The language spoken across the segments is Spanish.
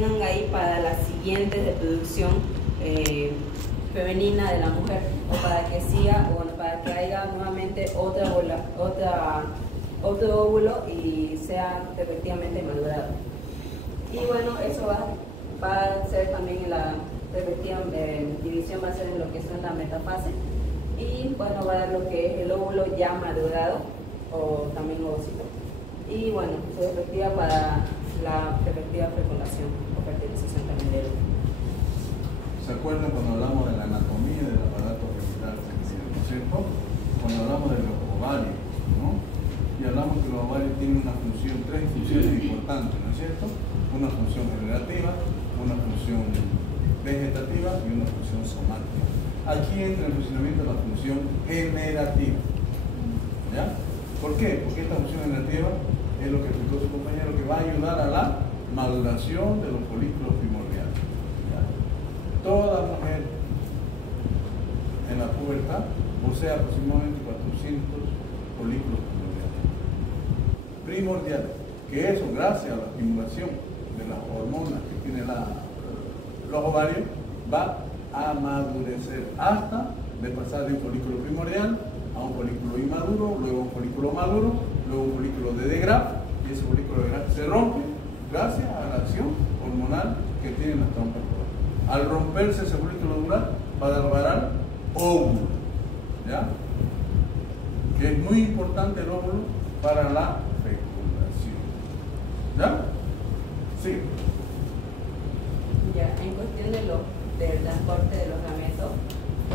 tengan ahí para la siguiente reproducción femenina de la mujer, o para que siga, bueno, para que haya nuevamente otro óvulo y sea efectivamente madurado. Y bueno, eso va a ser también en la respectiva división, va a ser en lo que es la metafase, y bueno, va a dar lo que es el óvulo ya madurado o también ovocito, y bueno, su respectiva para la respectiva fecundación o fertilización también del óvulo. ¿Se acuerdan cuando hablamos de la anatomía del aparato reproductivo femenino, ¿no es cierto? Cuando hablamos de los ovarios, ¿no? Y hablamos que los ovarios tienen una función, tres funciones importantes, ¿no es cierto? Una función generativa, una función vegetativa y una función somática. Aquí entra el funcionamiento de la función generativa. ¿Ya? ¿Por qué? Porque esta función generativa es lo que explicó su compañero, que va a ayudar a la maduración de los folículos primordiales. ¿Ya? Toda mujer en la pubertad posee aproximadamente 400 folículos primordiales, que eso, gracias a la estimulación de las hormonas que tiene los ovarios, va a madurecer hasta de pasar de un folículo primordial a un folículo inmaduro, luego un folículo maduro, luego un folículo de Degraf, y ese folículo de Degraf se rompe gracias a la acción hormonal que tienen las trompas. Al romperse ese folículo ovular, va a dar óvulo, ¿ya? Que es muy importante el óvulo para la fecundación. ¿Ya? Sí. Ya, en cuestión del transporte de los gametos,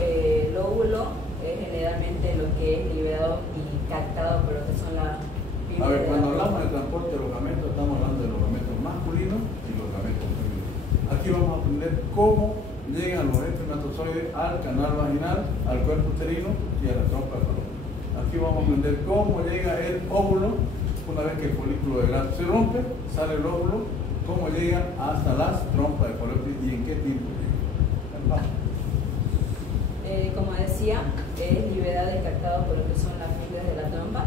el óvulo es generalmente lo que es liberado y captado por lo que son las fibras. A ver, cuando hablamos del transporte de los gametos, estamos hablando de los gametos masculinos y los gametos femeninos. Aquí vamos a aprender cómo llegan los espermatozoides al canal vaginal, al cuerpo uterino y a la trompa de falopio. Aquí vamos a aprender cómo llega el óvulo, una vez que el folículo de Degraf se rompe, sale el óvulo, cómo llega hasta las trompas de falopio y en qué tiempo llega. Como decía, es liberado y captado por lo que son las fibras de la trompa.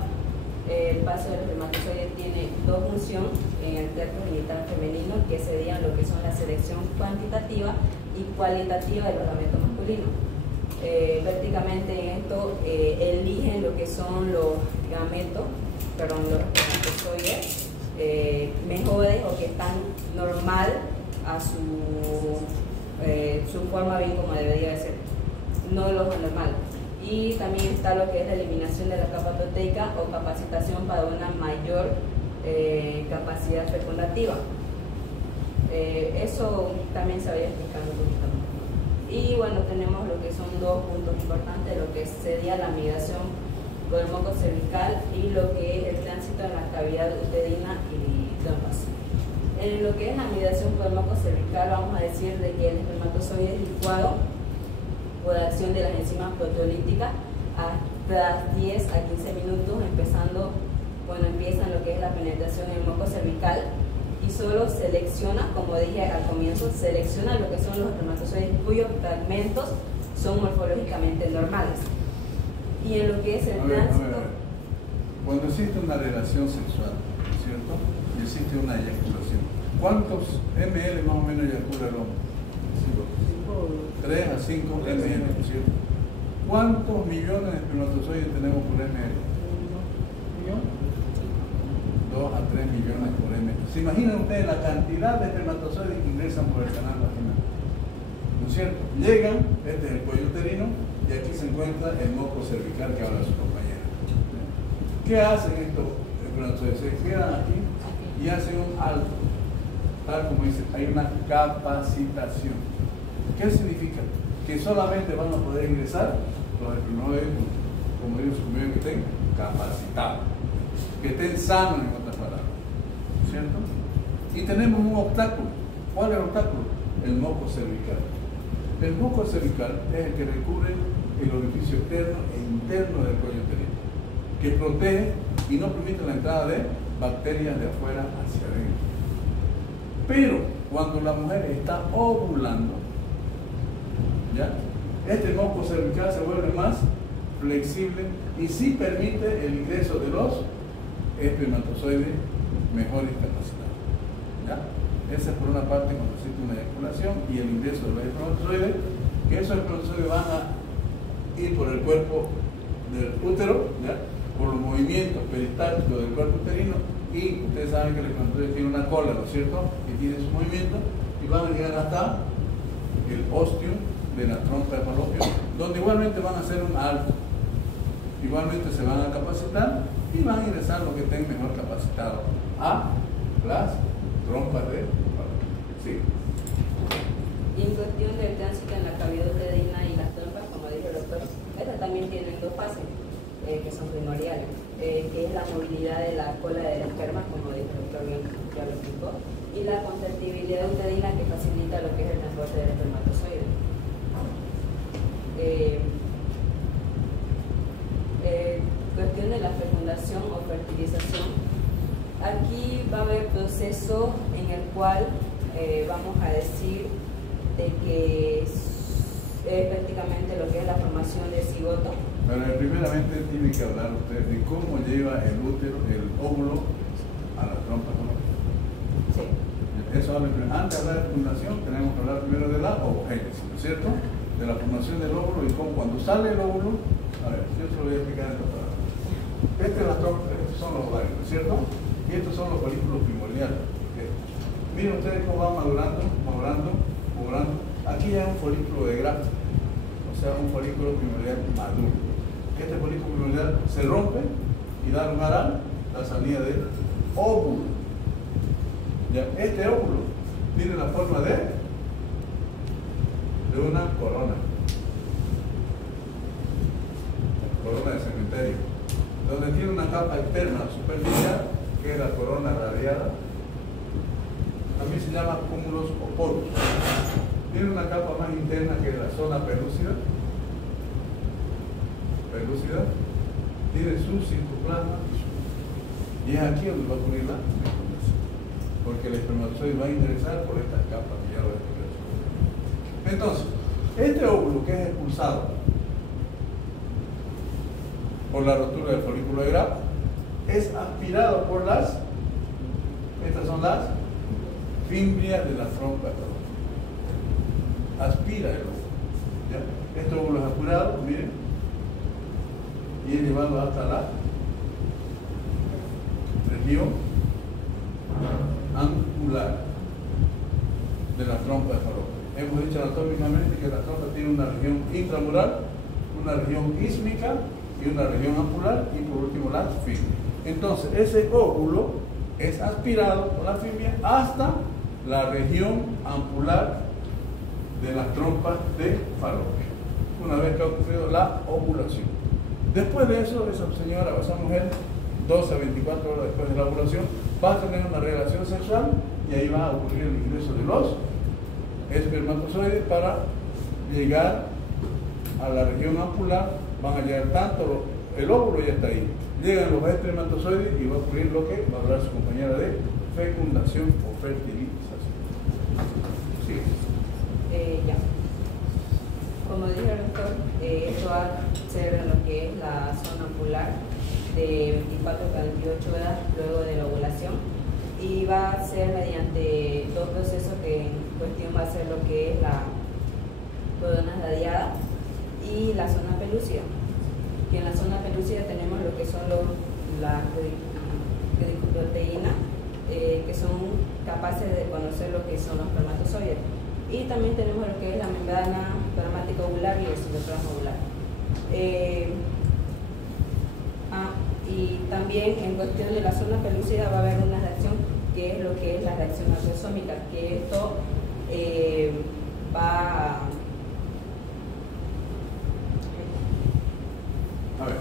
El paso del espermatozoide tiene dos funciones en el tracto genital femenino, que serían lo que son la selección cuantitativa y cualitativa de los gametos masculinos. Prácticamente en esto eligen lo que son los gametos, los espermatozoides mejores o que están normal a su forma bien como debería de ser, no los anormales. Y también está lo que es la eliminación de la capa proteica o capacitación para una mayor capacidad fecundativa. Eso también se vaya explicando un poquito más. Y bueno, tenemos lo que son dos puntos importantes, lo que sería la migración por el moco cervical y lo que es el tránsito en la cavidad uterina y trompas. En lo que es la migración por el moco cervical, vamos a decir de que el espermatozoide es licuado por acción de las enzimas proteolíticas hasta 10 a 15 minutos, empezando, bueno, empiezan lo que es la penetración en el moco cervical y solo selecciona, como dije al comienzo, selecciona lo que son los espermatozoides cuyos fragmentos son morfológicamente normales. Y en lo que es el tránsito... Cuando existe una relación sexual, ¿cierto? Y existe una eyaculación, ¿cuántos ml más o menos eyacula el hombre? 3 a 5 ml, ¿cierto? ¿Cuántos millones de espermatozoides tenemos por ml? 2 a 3 millones por ml. ¿Se imaginan ustedes la cantidad de espermatozoides que ingresan por el canal vaginal? ¿No es cierto? Llegan, este es el cuello uterino, y aquí se encuentra el moco cervical que habla su compañera. ¿Qué hacen estos espermatozoides? Se quedan aquí y hacen un alto. Tal como dice, hay una capacitación. ¿Qué significa? Que solamente van a poder ingresar los espermatozoides, como digo su compañero, que estén capacitados, que estén sanos, en otras palabras, ¿cierto? Y tenemos un obstáculo. ¿Cuál es el obstáculo? El moco cervical. El moco cervical es el que recubre el orificio externo e interno del cuello uterino, que protege y no permite la entrada de bacterias de afuera hacia adentro. Pero cuando la mujer está ovulando, ¿ya? Este moco cervical se vuelve más flexible y sí permite el ingreso de los espermatozoides mejores capacitados. ¿Ya? Esa es por una parte cuando existe una eyaculación y el ingreso de los espermatozoides, que esos espermatozoides van a ir por el cuerpo del útero, ¿ya? Por los movimientos peristálticos del cuerpo uterino, y ustedes saben que el espermatozoide tiene una cola, ¿no es cierto?, que tiene su movimiento, y van a llegar hasta el ostium de la trompa de falopio, donde igualmente van a hacer un alto, igualmente se van a capacitar y van a ingresar los que estén mejor capacitados a las trompas de falopio. Sí. Y en cuestión del tránsito en la cavidad uterina y las trompas, como dijo el doctor, estas también tienen dos fases que son primordiales, que es la movilidad de la cola del esperma, como dijo el doctor ya lo explicó, y la contractibilidad uterina, que facilita lo que es el transporte del espermatozoide. Cuestión de la fecundación o fertilización. Aquí va a haber proceso en el cual vamos a decir de que es prácticamente lo que es la formación de cigoto. Bueno, primeramente tiene que hablar usted de cómo lleva el útero, el óvulo a la trompa. Sí. Eso habla primero. Antes de hablar de fecundación tenemos que hablar primero de la ovogénesis, ¿no es cierto? De la formación del óvulo y cómo cuando sale el óvulo, a ver, yo se lo voy a explicar en esta palabra. Estos son los ovarios, ¿no es cierto? Y estos son los folículos primordiales. ¿Okay? Miren ustedes cómo va madurando. Aquí hay un folículo de grafto, o sea, un folículo primordial maduro. Este folículo primordial se rompe y da lugar a la salida del óvulo. Ya, este óvulo tiene la forma de una corona de cementerio, donde tiene una capa externa superficial, que es la corona radiada. También se llama cúmulos o poros. Tiene una capa más interna, que es la zona pelúcida. Tiene su citoplasma y es aquí donde va a ocurrir la fecundación, porque el espermatozoide va a ingresar por estas capas que ya lo expliqué. Entonces, este óvulo que es expulsado por la rotura del folículo de Graf es aspirado por estas son las fimbrias de la trompa. Aspira el óvulo. ¿Ya? Este óvulo es aspirado, miren, y es llevado hasta la región angular de la trompa de falopio. Hemos dicho anatómicamente que la trompa tiene una región intramural, una región ísmica y una región ampular, y por último las fimbrias. Entonces ese óvulo es aspirado por la fimbria hasta la región ampular de las trompas de falopio, una vez que ha ocurrido la ovulación. Después de eso, esa señora o esa mujer, 12 a 24 horas después de la ovulación, va a tener una relación sexual y ahí va a ocurrir el ingreso de los espermatozoides para llegar a la región ampular. Van a llegar tanto el óvulo, ya está ahí, llegan los espermatozoides y va a ocurrir lo que va a hablar su compañera de fecundación o fertilización. Sí. Ya. Como dijo el doctor, esto va a ser en lo que es la zona ampular de 24 a 48 horas luego de la ovulación, y va a ser mediante dos procesos que en cuestión va a ser lo que es la corona radiada y la zona pelúcida. Y en la zona pelúcida tenemos lo que son las glicoproteínas, que son capaces de conocer lo que son los espermatozoides. Y también tenemos lo que es la membrana plasmática ovular y el citoplasma ovular. Y también en cuestión de la zona pelúcida va a haber una reacción que es lo que es la reacción autosómica, que esto va a ver.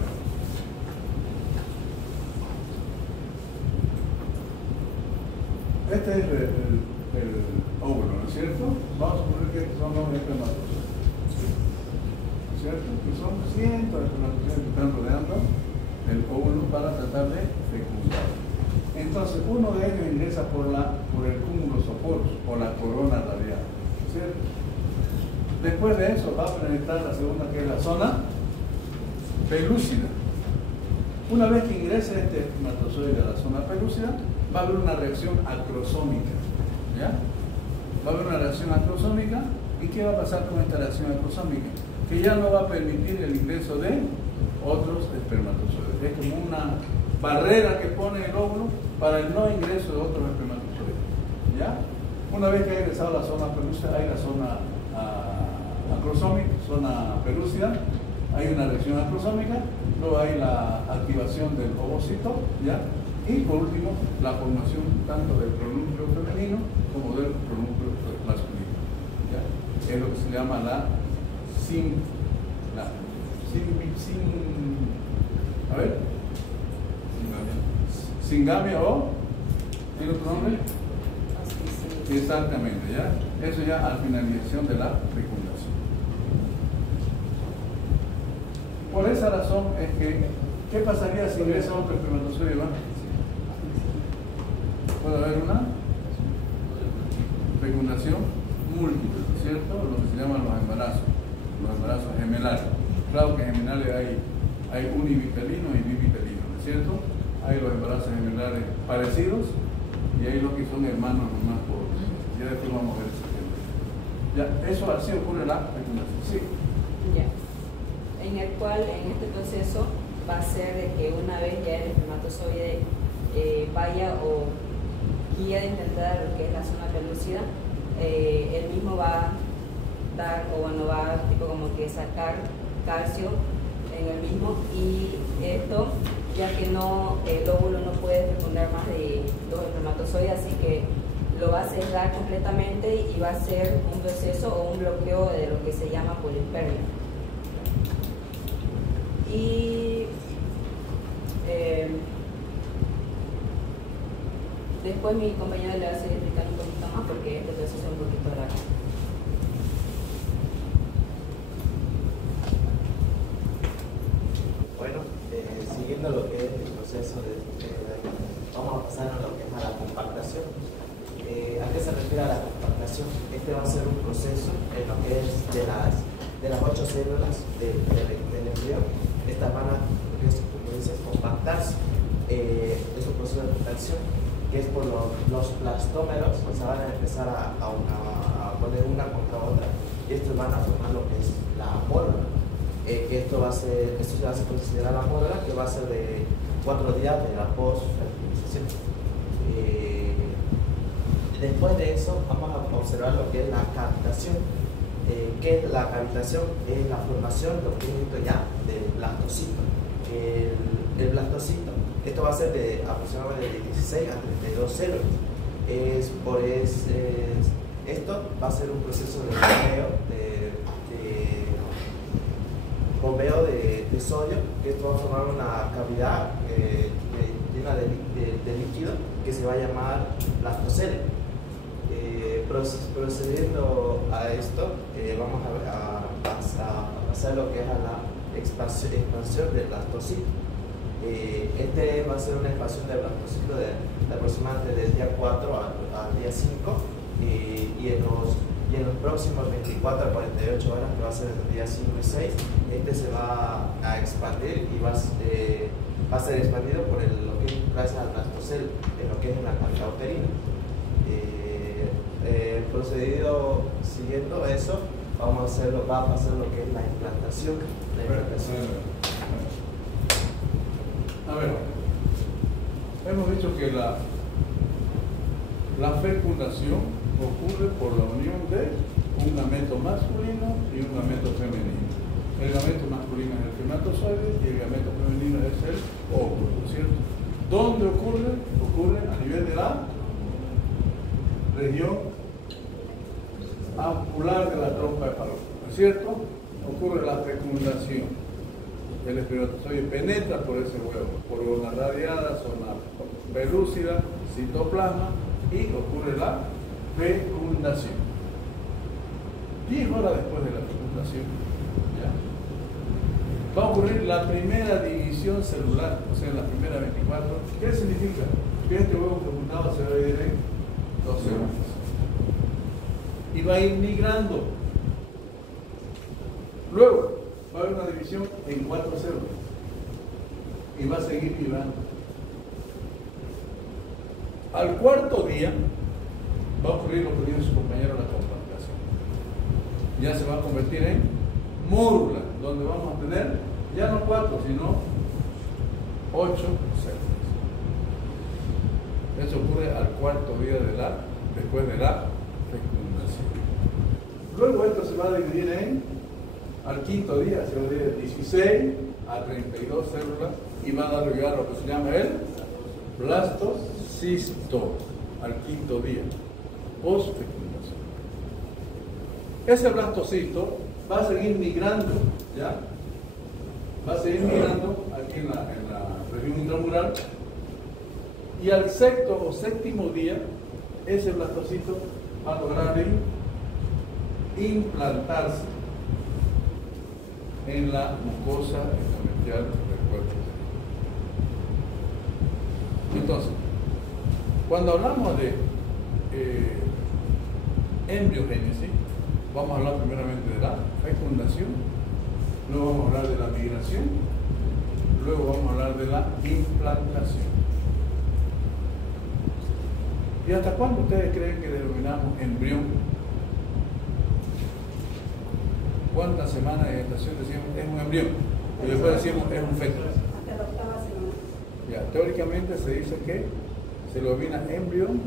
Este es el óvulo, ¿no es cierto? Vamos a suponer que estos son los espermatozoides, ¿cierto? Que son cientos de espermatozoides que están rodeando el óvulo para tratar de fecundar. Entonces, uno de ellos ingresa por el cúmulo soporos o la corona radial, ¿cierto? Después de eso va a penetrar la segunda, que es la zona pelúcida. Una vez que ingrese este espermatozoide a la zona pelúcida, va a haber una reacción acrosómica. ¿Ya? Va a haber una reacción acrosómica. ¿Y qué va a pasar con esta reacción acrosómica? Que ya no va a permitir el ingreso de otros espermatozoides. Es como una barrera que pone el óvulo para el no ingreso de otros espermatozoides. ¿Ya? Una vez que ha ingresado la zona pelúcida, hay la zona acrosómica, zona pelúcida, hay una reacción acrosómica, luego hay la activación del ovocito, ¿ya? Y por último, la formación tanto del pronúcleo femenino como del pronúcleo masculino. ¿Ya? Es lo que se llama la singamia o ¿tiene otro nombre? Exactamente, ¿ya? Eso ya a finalización de la fecundación. Por esa razón es que, ¿qué pasaría si ingresa otro espermatozoide más? Puede haber una fecundación múltiple, ¿cierto? Lo que se llaman los embarazos gemelares. Claro que gemelares hay univitelino y bivitelino, ¿no es cierto? Hay los embarazos gemelares parecidos y hay los que son hermanos nomás por... Ya después vamos a ver ese tema. Ya, eso así ocurre la fecundación. Sí. Ya. En el cual, en este proceso, va a ser de que una vez ya el espermatozoide vaya o quiera intentar lo que es la zona pelúcida, él mismo va a dar, o bueno, va a tipo como que sacar calcio en el mismo, y esto, ya que no, el óvulo no puede fecundar más de 2 espermatozoides, así que lo va a cerrar completamente y va a ser un proceso o un bloqueo de lo que se llama poliospermia. Y después mi compañero le va a seguir explicando un poquito más porque este proceso es un poquito largo. Bueno, siguiendo lo que es el proceso vamos a pasar a lo que es a la compactación. ¿A qué se refiere a la compactación? Este va a ser un proceso en lo que es de las 8 células del embrión. Estas van a, como dice, compactarse. Es un proceso de compactación que es por los plastómeros, se van a empezar a poner una contra otra, y estos van a formar lo que es la amórgana. Esto se va a considerar la amórgana, que va a ser de 4 días de la post-fertilización. Después de eso vamos a observar lo que es la cavitación. ¿Qué es la cavitación? Es la formación de objeto ya del blastocito. El blastocito, esto va a ser de aproximadamente de 16 a 32 células. Esto va a ser un proceso de bombeo de sodio, que esto va a formar una cavidad llena de líquido que se va a llamar blastocele. Procediendo a esto, vamos a pasar lo que es a la expansión del blastocito. Este va a ser una expansión del blastocito de aproximadamente del día 4 al día 5, y en los próximos 24 a 48 horas, que va a ser entre el día 5 y 6, este se va a expandir y va a ser expandido por lo que es gracias al blastocele, en lo que es la cavidad uterina. Siguiendo eso, va a pasar lo que es la implantación. A ver, hemos dicho que la fecundación ocurre por la unión de un gameto masculino y un gameto femenino. El gameto masculino es el espermatozoide y el gameto femenino es el óvulo, ¿cierto? ¿Dónde ocurre? Ocurre a nivel de la región ampular de la trompa de falopio, ¿no es cierto? Ocurre la fecundación. El espermatozoide penetra por ese huevo, por una radiada, zona pelúcida, citoplasma, y ocurre la fecundación. 10 horas después de la fecundación, ¿ya? Va a ocurrir la primera división celular, o sea, la primera 24. ¿Qué significa? Que este huevo fecundado se va a dividir en 2 células. Y va a ir migrando. Luego va a haber una división en 4 células y va a seguir migrando. Al cuarto día va a ocurrir lo que dijo su compañero, la compactación. Ya se va a convertir en mórula, donde vamos a tener ya no 4, sino 8 células. Eso ocurre al cuarto día después de la fecundación. Luego esto se va a dividir al quinto día, se va a dividir de 16 a 32 células y va a dar lugar a lo que se llama el blastocisto, al quinto día, post-fecundación. Ese blastocisto va a seguir migrando, ¿ya? Va a seguir migrando aquí en la región intramural, y al sexto o séptimo día ese blastocito va a lograr implantarse en la mucosa endometrial del cuerpo. Entonces, cuando hablamos de embriogénesis, vamos a hablar primeramente de la fecundación, luego vamos a hablar de la migración, luego vamos a hablar de la implantación. ¿Y hasta cuándo ustedes creen que denominamos embrión? ¿Cuántas semanas de gestación decimos es un embrión? Y después decimos es un feto. Hasta la octava semana. Ya, teóricamente se dice que se lo denomina embrión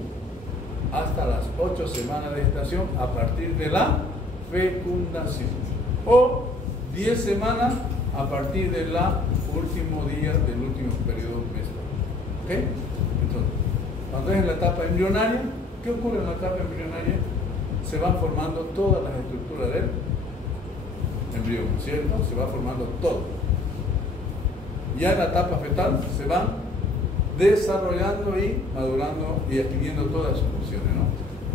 hasta las 8 semanas de gestación a partir de la fecundación, o 10 semanas a partir del último día del último periodo menstrual. ¿Ok? Entonces, cuando es en la etapa embrionaria, ¿qué ocurre en la etapa embrionaria? Se van formando todas las estructuras del embrión, ¿cierto? Se va formando todo. Ya en la etapa fetal se van desarrollando y madurando y adquiriendo todas sus funciones, ¿no?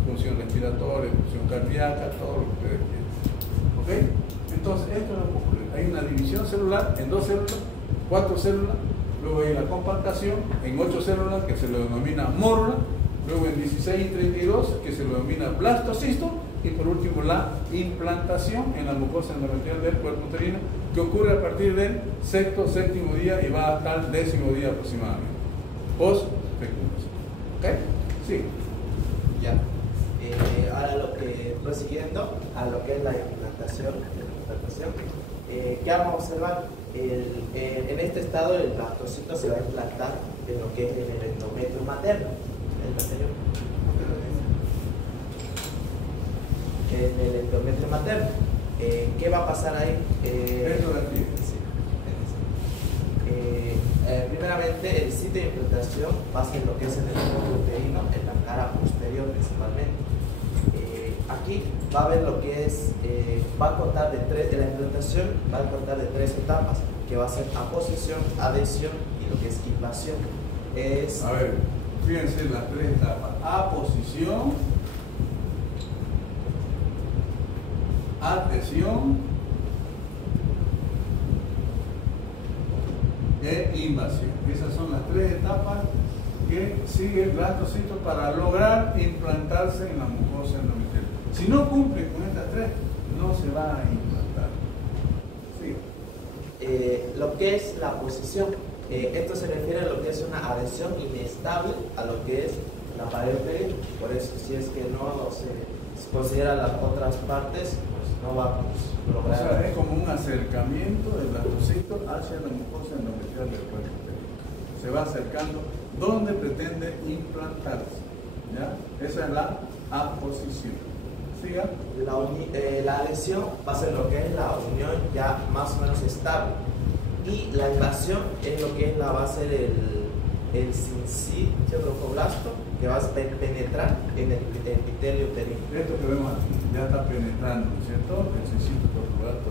Función respiratoria, función cardíaca, todo lo que ustedes quieran. ¿Ok? Entonces, esto es lo que ocurre. Hay una división celular en 2 células, 4 células, luego hay la compactación en 8 células, que se lo denomina mórula, luego en 16 y 32, que se lo denomina blastocisto, y por último la implantación en la mucosa endometrial del cuerpo uterino, que ocurre a partir del sexto, séptimo día y va hasta el 10º día aproximadamente, post-fecundación. ¿Ok? Sí. Ya. Ahora lo que prosiguiendo a lo que es la implantación, ¿qué vamos a observar? En este estado el blastocito se va a implantar en lo que es en el endometrio materno. En el endometrio materno. ¿Qué va a pasar ahí? Esto de aquí. Primeramente, el sitio de implantación va a ser lo que es en el cuerpo uterino, en la cara posterior principalmente. Aquí va a haber lo que es, va a contar de la implantación va a contar de 3 etapas, que va a ser aposición, adhesión y lo que es invasión. A ver, fíjense las 3 etapas: aposición, adhesión e invasión. Esas son las 3 etapas que sigue el blastocito para lograr implantarse en la mucosa endometrial. Si no cumple con estas 3, no se va a implantar. Sí. Lo que es la posición, esto se refiere a lo que es una adhesión inestable a lo que es la pared uterina. Por eso, si es que no se considera las otras partes, pues no vamos a lograr. O sea, es como un acercamiento del blastocito hacia la mucosa endometrial del cuerpo uterino. Se va acercando donde pretende implantarse. ¿Ya? Esa es la aposición. Siga. La adhesión va a ser lo que es la unión ya más o menos estable. Y la invasión es lo que es va a ser el sincitoblasto, que va a penetrar en el epitelio uterino. Esto que vemos aquí ya está penetrando, ¿no es cierto? El sincitoblasto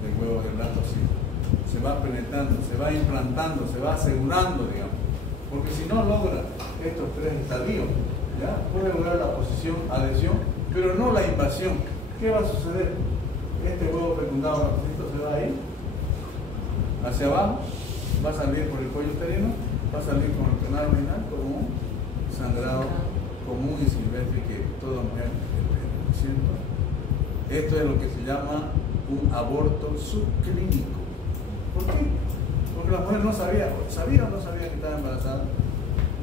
del huevo del blastocito. Se va penetrando, se va implantando, se va asegurando, digamos. Porque si no logra estos 3 estadios, ¿ya? Puede lograr la posición, adhesión, pero no la invasión. ¿Qué va a suceder? Este huevo fecundado blastocito se va a ir hacia abajo, va a salir por el cuello uterino, va a salir con el canal vaginal como un sangrado común y silvestre que toda mujer tiene, ¿cierto? Esto es lo que se llama un aborto subclínico. ¿Por qué? Porque la mujer no sabía o no sabía que estaba embarazada.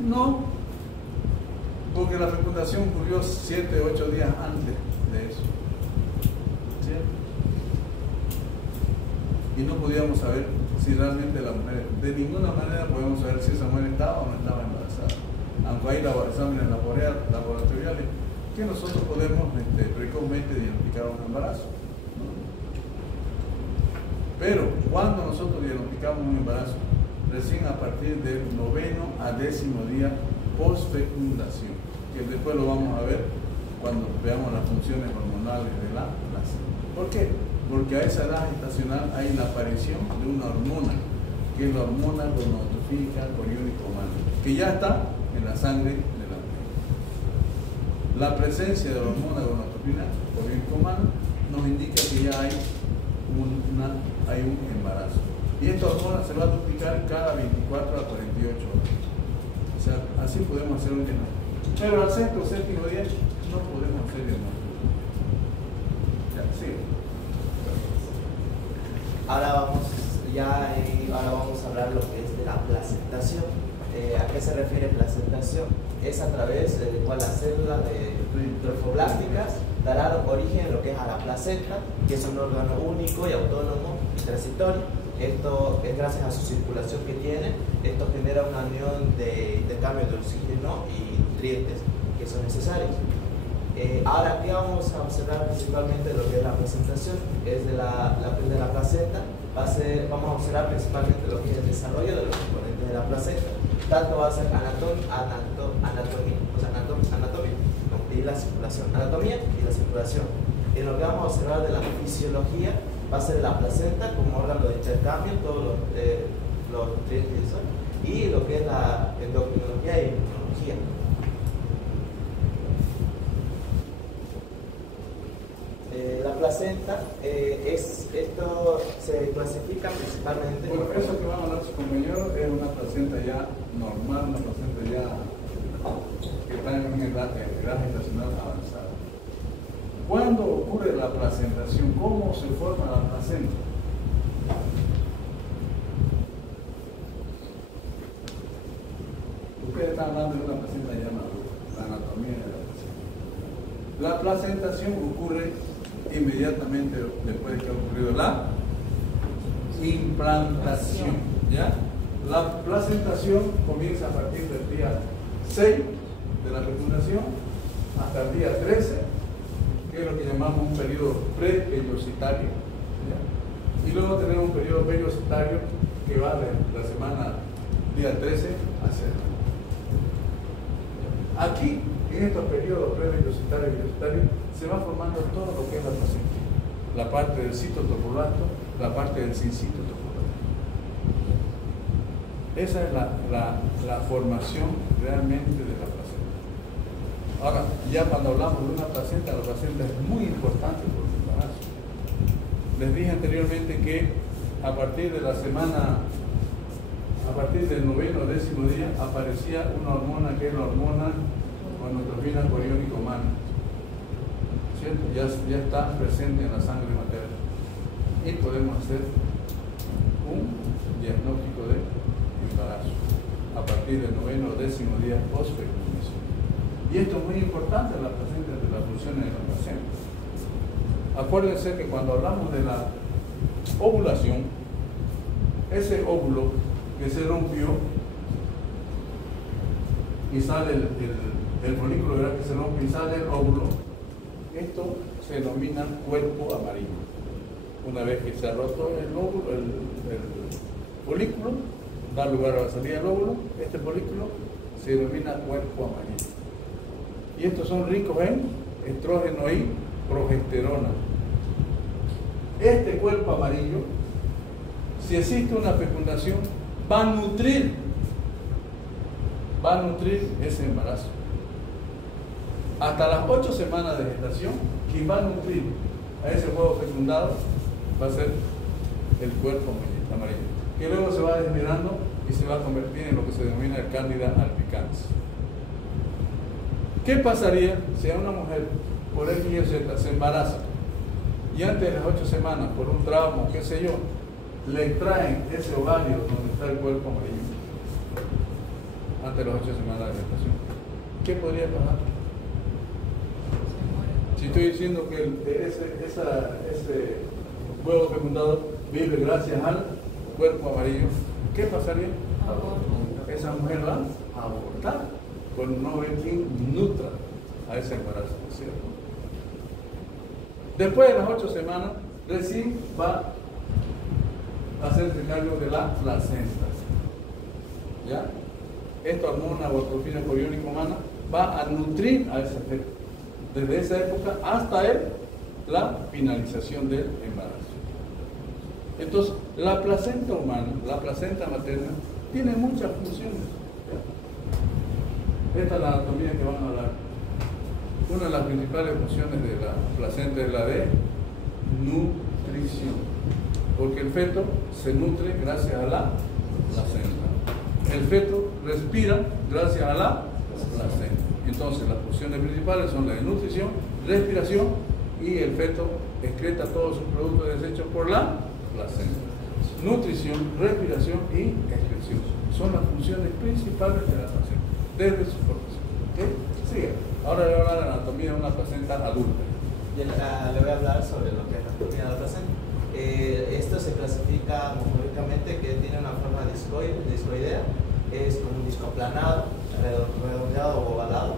No. Porque la fecundación ocurrió 7, 8 días antes de eso. ¿Cierto? Y no podíamos saber si realmente la mujer, de ninguna manera podemos saber si esa mujer estaba o no estaba embarazada. Aunque hay exámenes laboratoriales que nosotros podemos precozmente diagnosticar un embarazo. Pero cuando nosotros diagnosticamos un embarazo, recién a partir del 9º a 10º día post-fecundación, que después lo vamos a ver cuando veamos las funciones hormonales de la placenta. ¿Por qué? Porque a esa edad gestacional hay la aparición de una hormona, que es la hormona gonadotrófica coriónica humana, que ya está en la sangre de la mujer. La presencia de la hormona gonadotrófica coriónica humana nos indica que ya hay un embarazo. Y esta hormona se va a duplicar cada 24 a 48 horas. O sea, así podemos hacer un diagnóstico. Pero al sexto o séptimo día no podemos hacer diagnóstico. Ya, sigue. Ahora vamos a hablar lo que es de la placentación. ¿A qué se refiere placentación? Es a través de cual las células trofoblásticas darán origen a lo que es a la placenta, que es un órgano único y autónomo y transitorio. Esto es gracias a su circulación que tiene. Esto genera una unión de intercambio de oxígeno y nutrientes que son necesarios. Ahora aquí vamos a observar principalmente lo que es la presentación, es de la placenta. Vamos a observar principalmente lo que es el desarrollo de los componentes de la placenta. Tanto va a ser anatomía y la circulación. Anatomía y la circulación. En lo que vamos a observar de la fisiología va a ser la placenta como órgano de intercambio, todos los nutrientes y lo que es la endocrinología y inmunología. La placenta, esto se clasifica principalmente. Bueno, eso que van a hablar sus compañeros es una placenta ya normal, una placenta ya que está en una edad gestacional avanzada. ¿Cuándo ocurre la placentación? ¿Cómo se forma la placenta? Ustedes están hablando de una placenta ya madura, la anatomía de la placenta. La placentación ocurre inmediatamente después de que ha ocurrido la implantación. ¿Ya? La placentación comienza a partir del día 6 de la fecundación hasta el día 13, que es lo que llamamos un periodo pre-vellositario. Y luego tenemos un periodo vellositario que va de la semana día 13 a 0. Aquí, en estos periodos pre-vellositario y vellositario, se va formando todo lo que es la placenta. La parte del citotropoblasto, la parte del sincitotropoblasto. Esa es la formación realmente de la placenta. Ahora, ya cuando hablamos de una placenta, la placenta es muy importante por el embarazo. Les dije anteriormente que a partir de la semana, a partir del 9º o 10º día, aparecía una hormona que es la hormona gonadotrófica coriónica humana. ¿Cierto? Ya está presente en la sangre materna. Y podemos hacer un diagnóstico de embarazo a partir del 9º o 10º día post-fecundación. Y esto es muy importante en la placenta, de las funciones de la placenta. Acuérdense que cuando hablamos de la ovulación, ese óvulo que se rompió y sale el folículo, ¿verdad? Que se rompe y sale el óvulo, esto se denomina cuerpo amarillo. Una vez que se ha roto el óvulo, el folículo, da lugar a la salida del óvulo, este folículo se denomina cuerpo amarillo. Y estos son ricos en estrógeno y progesterona. Este cuerpo amarillo, si existe una fecundación, va a nutrir ese embarazo. Hasta las 8 semanas de gestación, quien va a nutrir a ese huevo fecundado va a ser el cuerpo amarillo, que luego se va desvirando y se va a convertir en lo que se denomina el Candida albicans. ¿Qué pasaría si a una mujer por X y Z se embaraza y antes de las 8 semanas, por un trauma, qué sé yo, le extraen ese ovario donde está el cuerpo amarillo? Antes de las 8 semanas de gestación. ¿Qué podría pasar? Si estoy diciendo que ese huevo fecundado vive gracias al cuerpo amarillo, ¿qué pasaría? Esa mujer va a abortar, con no ver quién nutra a ese embarazo, ¿cierto? Después de las 8 semanas, recién va a hacerse cargo de la placenta. ¿Ya? Esta hormona o atrofina coriónica humana va a nutrir a ese feto desde esa época hasta la finalización del embarazo. Entonces, la placenta humana, la placenta materna, tiene muchas funciones. Esta es la anatomía que van a hablar. Una de las principales funciones de la placenta es la de nutrición, porque el feto se nutre gracias a la placenta. El feto respira gracias a la placenta. Entonces, las funciones principales son la de nutrición, respiración, y el feto excreta todos sus productos de desecho por la placenta. Nutrición, respiración y excreción son las funciones principales de la placenta desde su formación. ¿Okay? Sigue. Ahora le voy a hablar de la anatomía de una placenta adulta. Le voy a hablar sobre lo que es la anatomía de la placenta. Esto se clasifica morfológicamente que tiene una forma discoidea, es como un disco aplanado, redondeado o ovalado,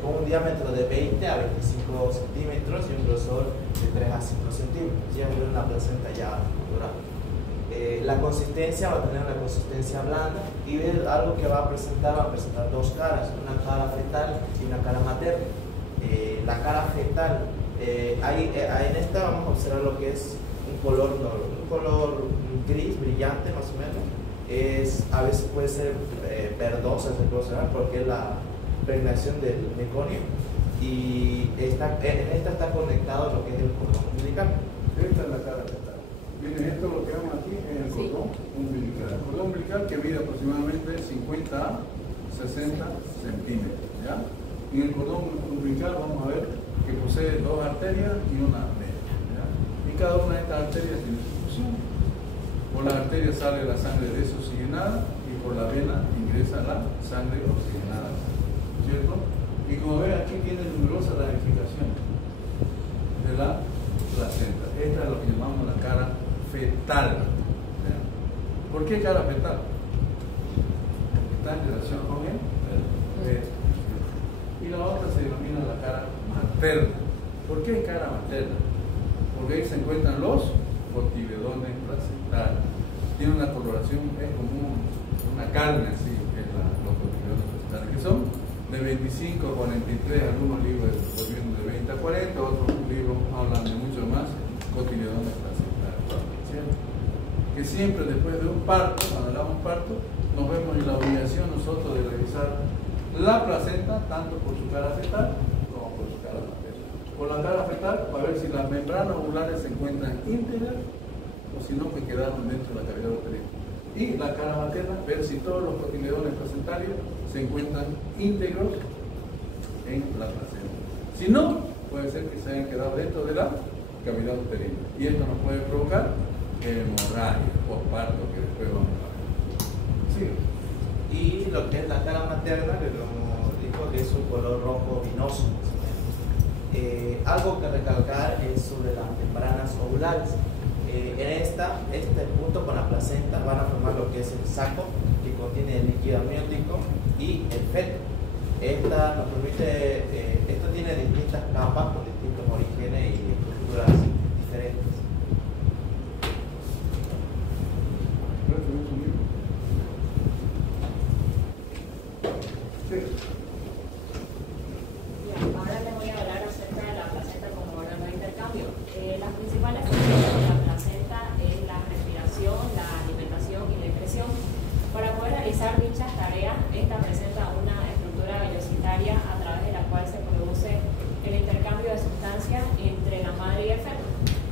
con un diámetro de 20 a 25 centímetros y un grosor de 3 a 5 centímetros. Ya es una placenta ya madura. La consistencia va a tener una consistencia blanda y algo que va a presentar dos caras, una cara fetal y una cara materna. La cara fetal, en esta vamos a observar lo que es un color gris brillante más o menos. A veces puede ser verdosa, se puede observar porque es la impregnación del meconio, y en esta está conectado lo que es el cordón umbilical. Esta es la cara fetal. Miren, esto lo que vemos aquí es el cordón umbilical. El cordón umbilical que mide aproximadamente 50 a 60 centímetros. ¿Ya? En el cordón umbilical vamos a ver que posee 2 arterias y una vena. ¿Ya? Y cada una de estas arterias tiene su función. Por la arteria sale la sangre desoxigenada y por la vena ingresa la sangre oxigenada, ¿cierto? Y como ven, aquí tiene numerosas ramificaciones de la placenta. Esta es lo que llamamos la cara fetal. ¿Ya? ¿Por qué cara fetal? Está en relación con el feto. Y la otra se denomina la cara materna. ¿Por qué cara materna? Porque ahí se encuentran los cotiledones placentarios. Tiene una coloración, es como una carne así, que es los cotiledones placentarios, que son de 25 a 43, algunos libros volvieron de 20 a 40, otros libros hablan de mucho más cotiledones placentarios, ¿cierto? Que siempre después de un parto, cuando hagamos parto, nos vemos en la obligación nosotros de revisar la placenta tanto por su cara fetal como por su cara materna. Por la cara fetal, para ver si las membranas ovulares se encuentran íntegras o si no, que quedaron dentro de la cavidad uterina. Y la cara materna, ver si todos los cotiledones placentarios se encuentran íntegros en la placenta. Si no, puede ser que se hayan quedado dentro de la cavidad uterina. Y esto nos puede provocar hemorragia postparto, que después vamos a ver. Sigue. Y lo que es la cara materna, que como dijo, que es un color rojo vinoso. Algo que recalcar es sobre las membranas ovulares. Este punto con la placenta van a formar lo que es el saco, que contiene el líquido amniótico, y el feto. Esto tiene distintas capas con distintos orígenes y estructuras diferentes. Ahora les voy a hablar acerca de la placenta como órgano de intercambio. Las principales funciones de la placenta es la respiración, la alimentación y la excreción. Para poder realizar dichas tareas, esta presenta una estructura velocitaria a través de la cual se produce el intercambio de sustancias entre la madre y el feto.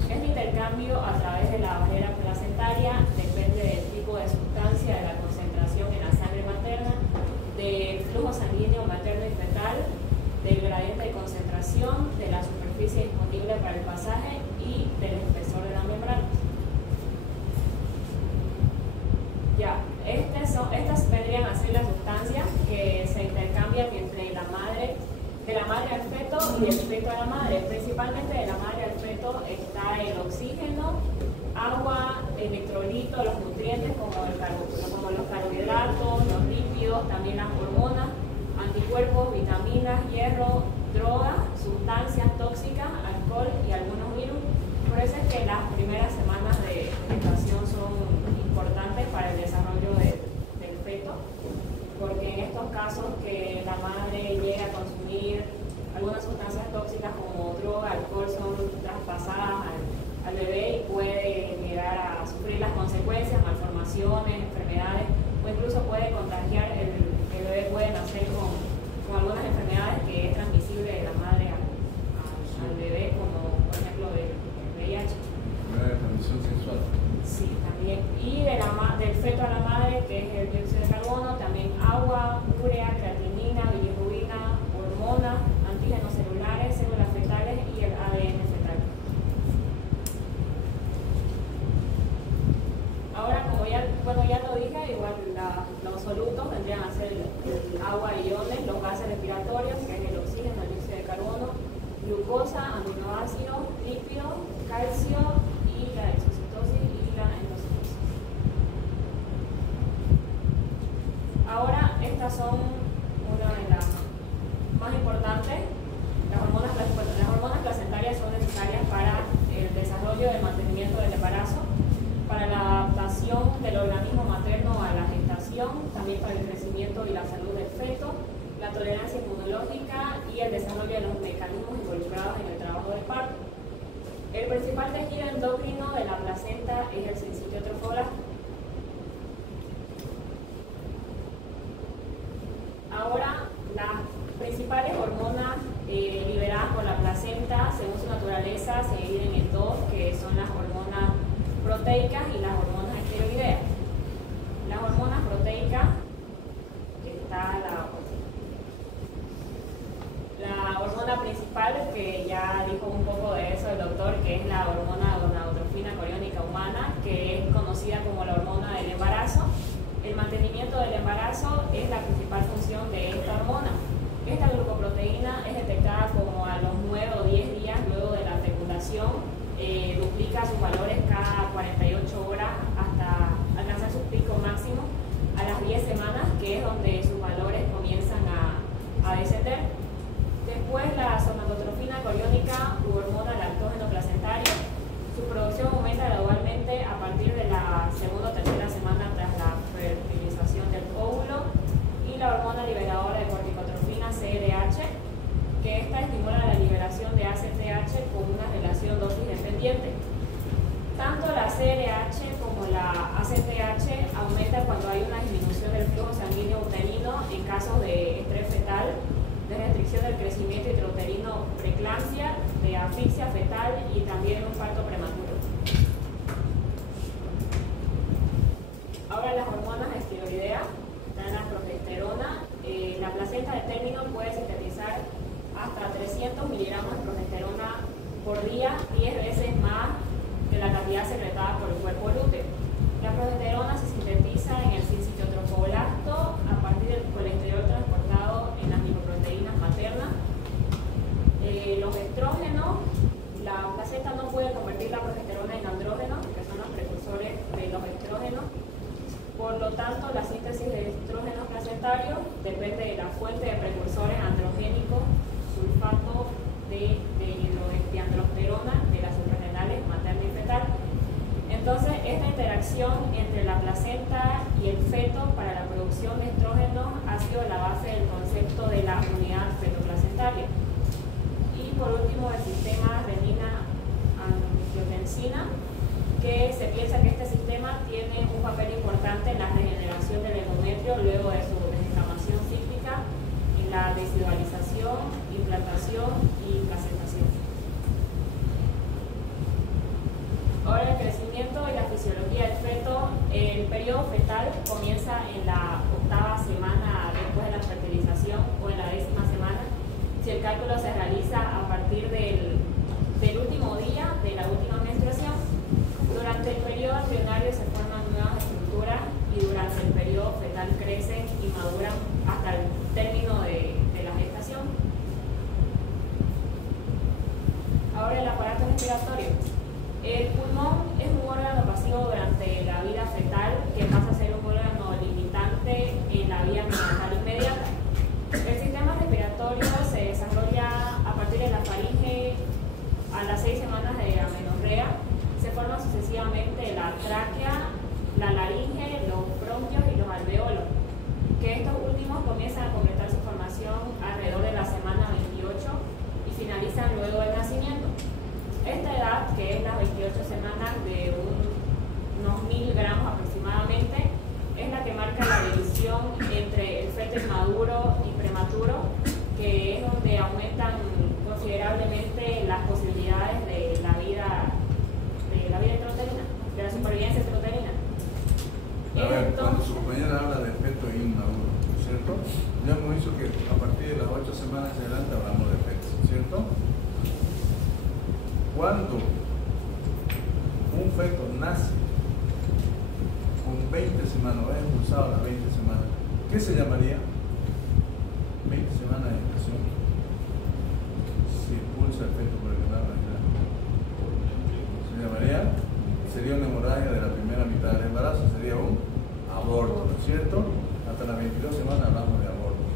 Este intercambio a través de la barrera placentaria depende del tipo de sustancia, de la concentración en la sangre materna, del flujo sanguíneo materno y fetal, del gradiente de concentración, de la superficie disponible para el pasaje y del espesor de la membrana. Estas vendrían a ser las sustancias que se intercambian entre la de la madre al feto y del feto a la madre. Principalmente de la madre al feto está el oxígeno, agua, electrolitos, los nutrientes como los carbohidratos, los lípidos, también las hormonas, anticuerpos, vitaminas, hierro, drogas, sustancias tóxicas, alcohol y algunos virus. Por eso es que las primeras semanas de gestación son importantes para el desarrollo del feto, porque en estos casos que la madre llega a consumir algunas sustancias tóxicas como droga, alcohol, son traspasadas al bebé y puede llegar a sufrir las consecuencias, malformaciones, enfermedades, o incluso puede contagiar, el bebé puede nacer con algunas enfermedades que es transmisible de la madre al bebé, como por ejemplo el VIH. Transmisión sexual. Sí, también. Y del feto a la madre, que es el dióxido de carbono, también agua, urea, creatinina, bilirrubina, hormonas, antígenos celulares, células fetales y el ADN fetal. Ahora, como ya lo dije, igual los solutos vendrían a ser el agua y iones, los gases respiratorios, que es el oxígeno, el dióxido de carbono, glucosa, aminoácidos, lípidos, calcio y la exocitosis y la endocitosis. Ahora, estas son una de las más importantes. Las hormonas placentarias son necesarias para el desarrollo y el mantenimiento del embarazo, para la adaptación del organismo materno a la gestación, también para el crecimiento y la salud del feto, la tolerancia inmunológica y el desarrollo de los mecanismos involucrados en el trabajo del parto. El principal tejido endocrino de la placenta es el sincitio trofoblasto. Ahora, las principales hormonas liberadas por la placenta, según su naturaleza, se dividen en dos, que son las hormonas proteicas y las hormonas esteroideas. Las hormonas proteicas, que está la hormona principal, que ya dijo un poco de eso el doctor, que es la hormona gonadotrofina coriónica humana, que es conocida como la hormona del embarazo. El mantenimiento del embarazo es la principal función de esta hormona. Esta glucoproteína es detectada como a los 9 o 10 días luego de la fecundación, duplica sus valores cada 48 horas hasta alcanzar su pico máximo a las 10 semanas, que es donde sus valores comienzan a descender. Después, la somatotrofina coriónica u hormona lactógeno placentario, su producción aumenta gradualmente a partir de la segunda o tercera semana tras la fertilización del óvulo. Y la hormona liberadora de corticotrofina CRH, que esta estimula la liberación de ACTH con una relación dosis dependiente. Tanto la CRH como la ACTH aumentan cuando hay una disminución del flujo sanguíneo uterino en casos de estrés fetal, de restricción del crecimiento intrauterino, preeclampsia, de asfixia fetal y también un parto prematuro. Ahora, las hormonas esteroideas, están la progesterona. La placenta de término puede sintetizar hasta 300 miligramos de progesterona por día, 10 veces más que la cantidad secretada por el cuerpo lúteo. La progesterona se sintetiza en el sincitio trofoblasto a partir del colesterol transportado en las lipoproteínas maternas. Los estrógenos, la placenta no puede convertir la progesterona en andrógenos, que son los precursores de los estrógenos. Por lo tanto, la síntesis de estrógenos placentarios depende de la fuente de precursores androgénicos, sulfato de androsterona de las suprarrenales materna y fetal. Entonces, esta interacción entre la placenta y el feto para la producción de estrógenos ha sido la base del concepto de la unidad fetoplacentaria. Y por último, el sistema renina-angiotensina, que se piensa que este sistema tiene un papel importante en la regeneración del endometrio luego de su descamación cíclica, en la desidualización, implantación y placentación. Ahora, el crecimiento y la fisiología del feto. El periodo fetal comienza en la 8ª semana después de la fertilización o en la 10ª semana, si el cálculo se realiza a partir del último día de la última menstruación. Durante el periodo embrionario se forman nuevas estructuras y durante el periodo fetal crecen y maduran hasta el término de la gestación. respiratorio. El pulmón es un órgano pasivo durante la vida fetal que pasa a ser un órgano limitante en la vida neonatal inmediata. El sistema respiratorio se desarrolla a partir de la faringe a las 6 semanas de amenorrea. Se forman sucesivamente la tráquea, la laringe, los bronquios y los alveolos, que estos últimos comienzan a completar su formación alrededor de la semana 28 y finalizan luego del nacimiento. Esta edad, que es las 28 semanas de unos 1000 gramos aproximadamente, es la que marca la división entre el feto inmaduro y prematuro, que es donde aumentan considerablemente las posibilidades de la vida intrauterina, de la supervivencia intrauterina. A ver, cuando su compañera habla de feto inmaduro, ¿cierto? Ya hemos dicho que a partir de las 8 semanas en adelante hablamos de feto, ¿cierto? Cuando un feto nace con 20 semanas, o es expulsado a las 20 semanas, ¿qué se llamaría? 20 semanas de gestación. Si expulsa el feto por el canal vaginal, se llamaría, sería una hemorragia de la primera mitad del embarazo, sería un aborto, ¿no es cierto? Hasta las 22 semanas hablamos de aborto.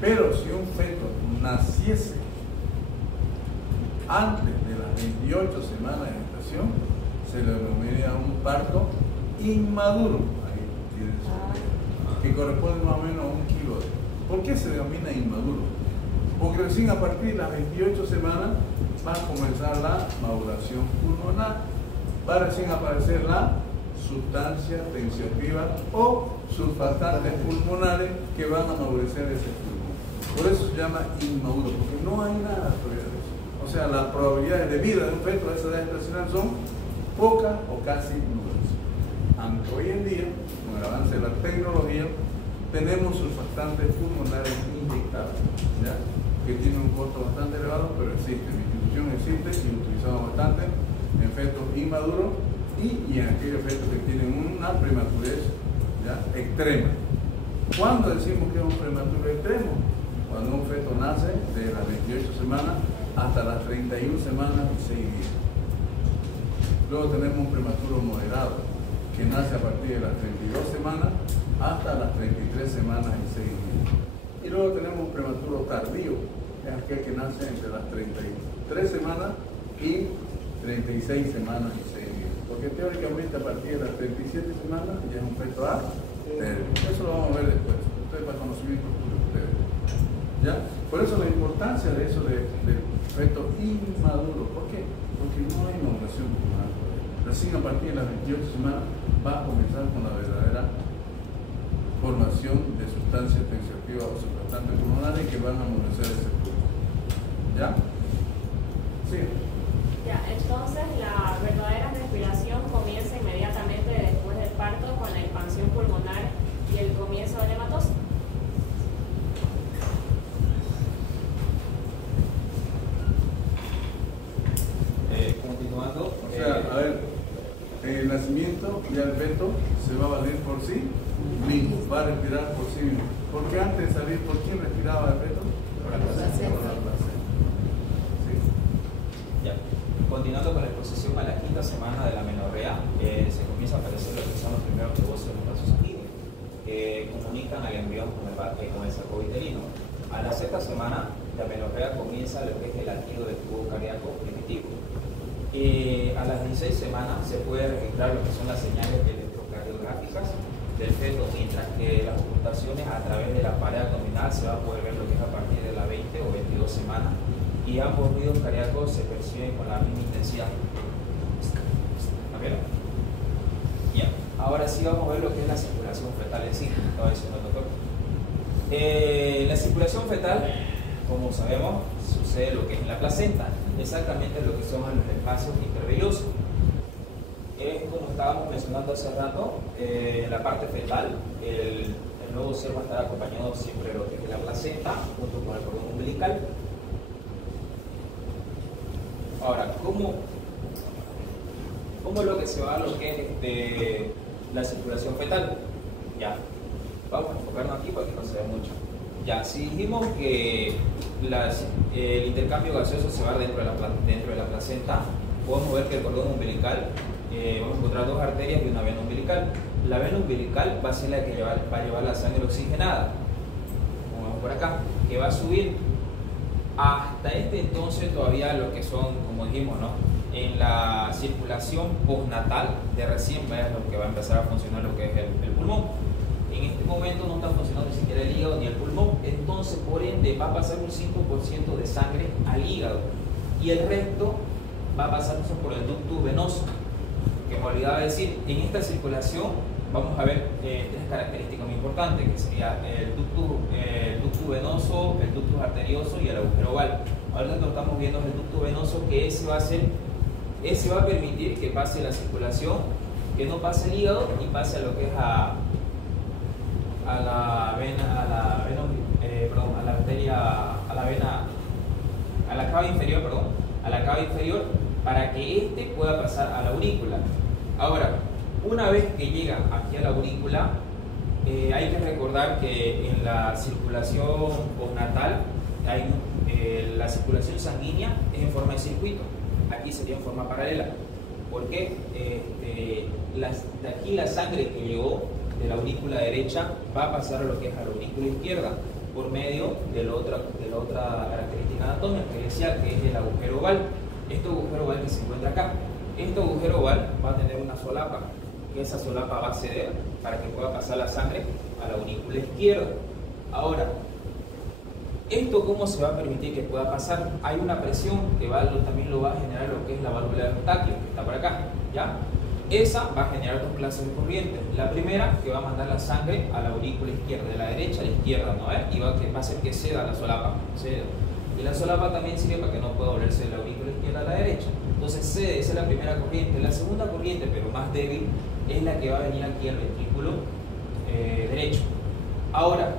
Pero si un feto naciese antes de las 28 semanas de gestación, se le denominaría un parto inmaduro, ahí tiene su idea, que corresponde más o menos a 1 kilo. ¿Por qué se denomina inmaduro? Porque recién a partir de las 28 semanas va a comenzar la maduración pulmonar, va a recién aparecer la sustancia tensioactiva o surfactantes pulmonares que van a madurecer ese pulmón. Por eso se llama inmaduro, porque no hay nada todavía de eso. O sea, las probabilidades de vida de un feto de esa edad gestacional son pocas o casi nulas. Aunque hoy en día, con el avance de la tecnología, tenemos surfactantes pulmonares inyectables, ¿ya? Que tienen un costo bastante elevado, pero existe. En mi institución existe y lo utilizamos bastante en fetos inmaduros y en aquellos fetos que tienen una prematurez, ¿ya?, extrema. ¿Cuándo decimos que es un prematuro extremo? Cuando un feto nace de las 28 semanas hasta las 31 semanas y 6 días. Luego tenemos un prematuro moderado, que nace a partir de las 32 semanas hasta las 33 semanas y 6 días. Y luego tenemos un prematuro tardío, que es aquel que nace entre las 33 semanas y 36 semanas y 6 días. Porque teóricamente a partir de las 37 semanas ya es un feto A. Eso lo vamos a ver después. Ustedes para conocimiento de ustedes. ¿Ya? Por eso la importancia de eso del feto inmaduro. ¿Por qué? Porque no hay maduración pulmonar. Recién a partir de las 28 semanas va a comenzar con la verdadera formación de sustancias tensioactivas o surfactantes pulmonares que van a madurecer ese pulmón. ¿Ya? Sí. Ya, entonces la verdadera respiración comienza inmediatamente después del parto con la expansión pulmonar y el comienzo de la hematosis. Continuando. O sea, a ver, en el nacimiento ya el feto se va a valer por sí mismo, va a respirar por sí mismo. Porque antes de salir, ¿por quién respiraba el feto? Por la placenta. Sí. Ya. Continuando con la exposición a la 5ª semana de la amenorrea, se comienza a aparecer lo que son los primeros negocios de los vasos sanguíneos, que comunican al embrión con el sarcófago uterino. A la 6ª semana de amenorrea comienza lo que es el latido del tubo cardíaco primitivo. A las 16 semanas se puede registrar lo que son las señales electrocardiográficas del feto, mientras que las ocultaciones a través de la pared abdominal se va a poder ver lo que es a partir de las 20 o 22 semanas, y ambos ruidos cardíacos se perciben con la misma intensidad. ¿Está bien? Ya. Ahora sí vamos a ver lo que es la circulación fetal en sí, estaba diciendo el doctor. La circulación fetal, como sabemos, sucede lo que es en la placenta, exactamente lo que son los espacios intervellosos. Como estábamos mencionando hace rato, en la parte fetal, el nuevo ser va a estar acompañado siempre de lo que es la placenta, junto con el cordón umbilical. Ahora, ¿cómo es lo que se va a lo que es la circulación fetal? Ya, vamos a enfocarnos aquí porque no se ve mucho. Ya, si dijimos que el intercambio gaseoso se va dentro de la placenta, podemos ver que el cordón umbilical, vamos a encontrar dos arterias y una vena umbilical. La vena umbilical va a ser la que va a llevar la sangre oxigenada, como vemos por acá, que va a subir hasta este entonces todavía lo que son, como dijimos, ¿no? En la circulación postnatal de recién es lo que va a empezar a funcionar lo que es el pulmón. En este momento no está funcionando ni siquiera el hígado ni el pulmón, entonces por ende va a pasar un 5% de sangre al hígado y el resto va a pasar por el ducto venoso, que me olvidaba decir. En esta circulación vamos a ver tres características muy importantes, que sería el ducto venoso, el ducto arterioso y el agujero oval. Ahora lo que estamos viendo es el ducto venoso, que ese va a permitir que pase la circulación, que no pase el hígado y pase a lo que es a la cava inferior, para que este pueda pasar a la aurícula. Ahora, una vez que llega aquí a la aurícula, hay que recordar que en la circulación postnatal la circulación sanguínea es en forma de circuito, aquí sería en forma paralela. ¿Por qué? De aquí la sangre que llegó de la aurícula derecha va a pasar a lo que es a la aurícula izquierda por medio de la otra característica anatómica que decía, que es el agujero oval. Este agujero oval que se encuentra acá, este agujero oval va a tener una solapa, que esa solapa va a ceder para que pueda pasar la sangre a la aurícula izquierda. Ahora, ¿esto cómo se va a permitir que pueda pasar? Hay una presión que también lo va a generar lo que es la válvula de Eustaquio, que está por acá, ¿ya? Esa va a generar dos clases de corrientes. La primera, que va a mandar la sangre a la aurícula izquierda, de la derecha a la izquierda, ¿no? Y va a hacer que ceda la solapa, ceda. Y la solapa también sirve para que no pueda volverse de la aurícula izquierda a la derecha. Entonces cede, esa es la primera corriente. La segunda corriente, pero más débil, es la que va a venir aquí al ventrículo derecho. Ahora,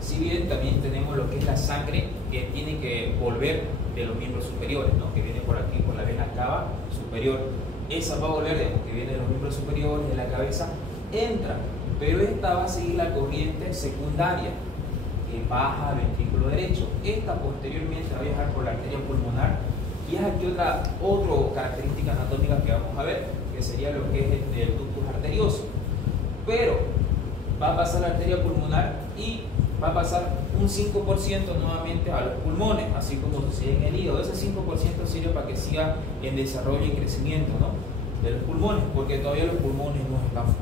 si bien también tenemos lo que es la sangre que tiene que volver de los miembros superiores, ¿no? Que viene por aquí, por la vena cava superior. Esa va a volver, que viene de los miembros superiores, de la cabeza, entra, pero esta va a seguir la corriente secundaria, que baja al ventrículo derecho. Esta posteriormente va a viajar por la arteria pulmonar, y es aquí otra característica anatómica que vamos a ver, que sería lo que es el ductus arterioso. Pero va a pasar la arteria pulmonar y va a pasar un 5% nuevamente a los pulmones, así como sucede en el hígado. Ese 5% sirve para que siga en desarrollo y crecimiento, ¿no? De los pulmones, porque todavía los pulmones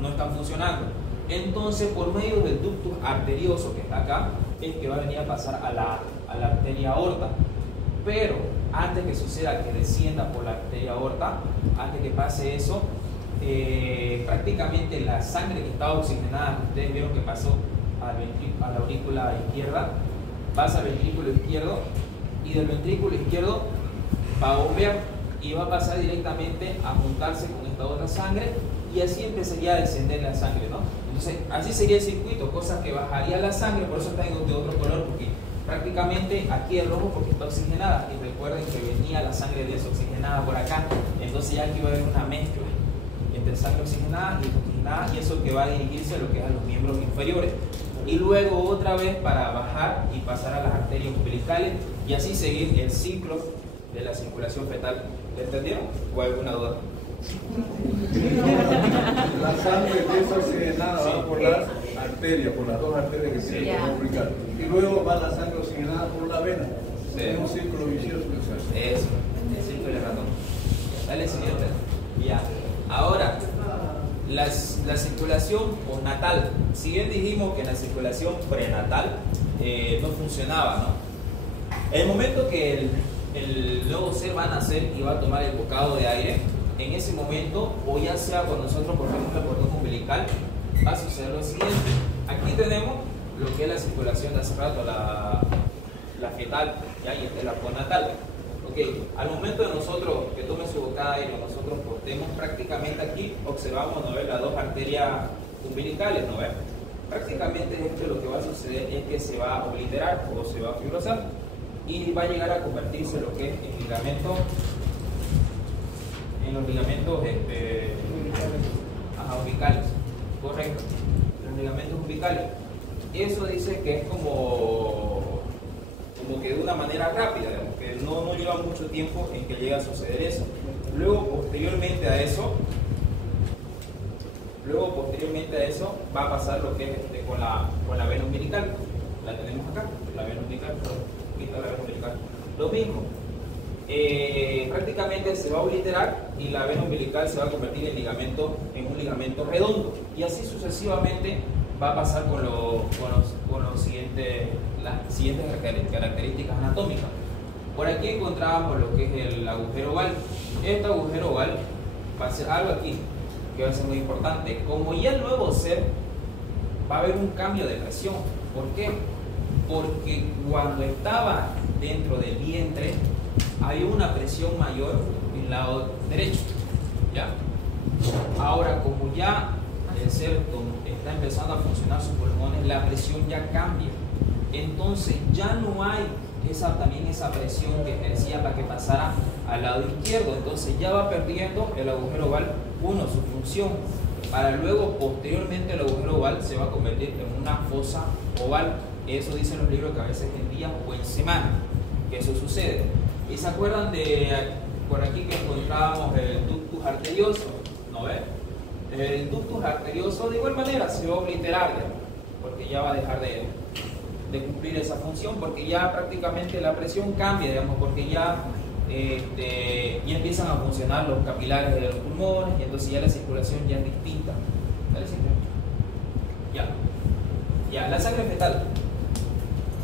no están funcionando. Entonces, por medio del ductus arterioso que está acá, es que va a venir a pasar a la arteria aorta. Pero antes que suceda que descienda por la arteria aorta, antes que pase eso, prácticamente la sangre que estaba oxigenada, ustedes vieron que pasó a la aurícula izquierda, pasa al ventrículo izquierdo, y del ventrículo izquierdo va a bombear y va a pasar directamente a juntarse con esta otra sangre, y así empezaría a descender la sangre, ¿no? Entonces, así sería el circuito, cosa que bajaría la sangre, por eso está de otro color, porque prácticamente aquí es rojo porque está oxigenada, y recuerden que venía la sangre desoxigenada por acá, entonces ya aquí va a haber una mezcla entre sangre oxigenada y desoxigenada, y eso que va a dirigirse a lo que es a los miembros inferiores, y luego otra vez para bajar y pasar a las arterias umbilicales, y así seguir el ciclo de la circulación fetal. ¿Entendieron? ¿O alguna duda? La sangre desoxigenada va por las arterias, por las dos arterias que tiene el umbilical, y luego va la sangre oxigenada por la vena. Sí. Es un círculo vicioso que se hace. Eso, el círculo de ratón. Dale, siguiente. Ya. Ahora, la circulación postnatal. Si bien dijimos que la circulación prenatal no funcionaba, ¿no? El momento que el nuevo ser va a nacer y va a tomar el bocado de aire, en ese momento, o ya sea cuando nosotros cortemos el cordón umbilical, va a suceder lo siguiente. Aquí tenemos lo que es la circulación de hace rato, la fetal, ¿ya? Y esta es la postnatal. Okay. Al momento de nosotros que tome su bocada de aire, nosotros cortemos, prácticamente aquí observamos, ¿no ve? Las dos arterias umbilicales, ¿no ve? Prácticamente esto lo que va a suceder es que se va a obliterar o se va a fibrosar y va a llegar a convertirse en lo que es en ligamentos, umbicales, correcto, los ligamentos umbicales. eso dice que es como que de una manera rápida, digamos, que no lleva mucho tiempo en que llegue a suceder eso. Luego, posteriormente a eso, va a pasar lo que es con la vena umbilical. La tenemos acá, la vena umbilical, la vena umbilical. Lo mismo, prácticamente se va a obliterar y la vena umbilical se va a convertir en un ligamento redondo. Y así sucesivamente va a pasar con las siguientes características anatómicas. Por aquí encontrábamos lo que es el agujero oval. Este agujero oval va a ser algo aquí que va a ser muy importante. Como ya el nuevo ser, va a haber un cambio de presión. ¿Por qué? Porque cuando estaba dentro del vientre había una presión mayor en el lado derecho, ¿ya? Ahora, como ya el ser está empezando a funcionar sus pulmones, la presión ya cambia. Entonces ya no hay esa presión que ejercía para que pasara al lado izquierdo. Entonces ya va perdiendo el agujero oval su función, para luego posteriormente el agujero oval se va a convertir en una fosa oval. Eso dicen los libros, que a veces en días o en semana que eso sucede. Y se acuerdan de por aquí que encontrábamos el ductus arterioso, ¿no ves? El ductus arterioso de igual manera se va a obliterar, porque ya va a dejar de cumplir esa función, porque ya prácticamente la presión cambia, digamos, porque ya empiezan a funcionar los capilares de los pulmones, y entonces ya la circulación ya es distinta. ¿Dale, ya, la sangre fetal.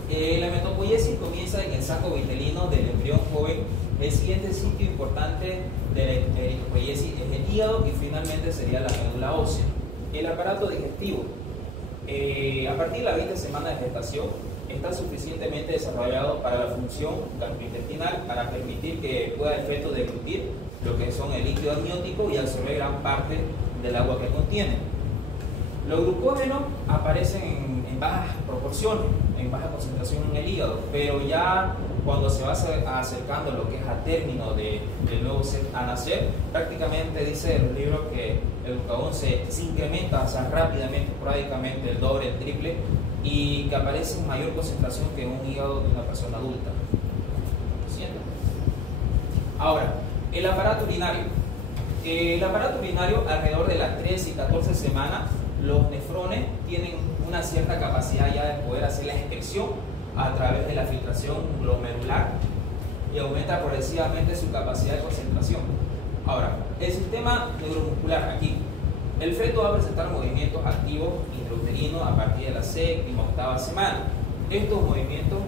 La hematopoiesis comienza en el saco vitelino del embrión joven. El siguiente sitio importante de la hematopoiesis es el hígado, y finalmente sería la médula ósea. El aparato digestivo, a partir de la 20 semana de gestación, está suficientemente desarrollado para la función gastrointestinal, para permitir que pueda el feto deglutir lo que son el líquido amniótico y absorber gran parte del agua que contiene. Los glucógenos aparecen en bajas proporciones, en baja concentración en el hígado, pero ya cuando se va acercando lo que es a término del nuevo ser a nacer, prácticamente dice en los libros que el glucagón se incrementa, o sea, rápidamente, prácticamente el doble, el triple, y que aparece en mayor concentración que en un hígado de una persona adulta. ¿Sienten? Ahora, el aparato urinario. El aparato urinario, alrededor de las 13 y 14 semanas, los nefrones tienen una cierta capacidad ya de poder hacer la excreción a través de la filtración glomerular, y aumenta progresivamente su capacidad de concentración. Ahora, el sistema neuromuscular aquí. El feto va a presentar movimientos activos intrauterinos a partir de la 7ª, 8ª semana. Estos movimientos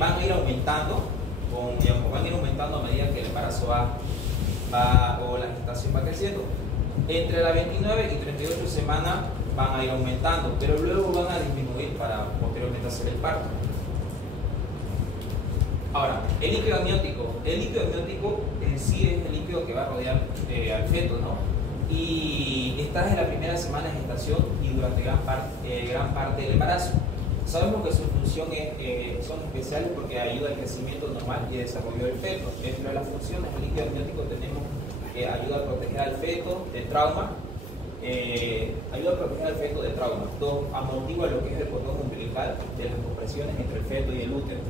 van a ir aumentando, a medida que el embarazo o la gestación va creciendo. Entre las 29 y 38 semanas van a ir aumentando, pero luego van a disminuir para posteriormente hacer el parto. Ahora, el líquido amniótico. El líquido amniótico en sí es el líquido que va a rodear al feto, ¿no? Y está desde la primera semana de gestación y durante gran parte del embarazo. Sabemos que su función son especiales porque ayuda al crecimiento normal y desarrollo del feto. Entre las funciones del líquido amniótico tenemos que ayuda a proteger al feto de trauma, Dos, amortigua lo que es el cordón umbilical de las compresiones entre el feto y el útero.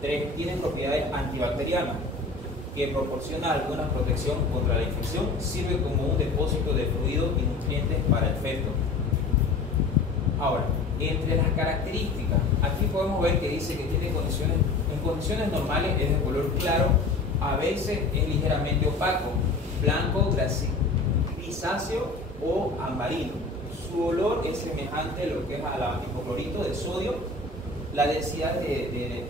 3, tiene propiedades antibacterianas, que proporciona alguna protección contra la infección, sirve como un depósito de fluidos y nutrientes para el feto. Ahora, entre las características, aquí podemos ver que dice que tiene en condiciones normales es de color claro, a veces es ligeramente opaco, blanco, grisáceo o ambarino. Su olor es semejante a lo que es al hipoclorito de sodio. La densidad de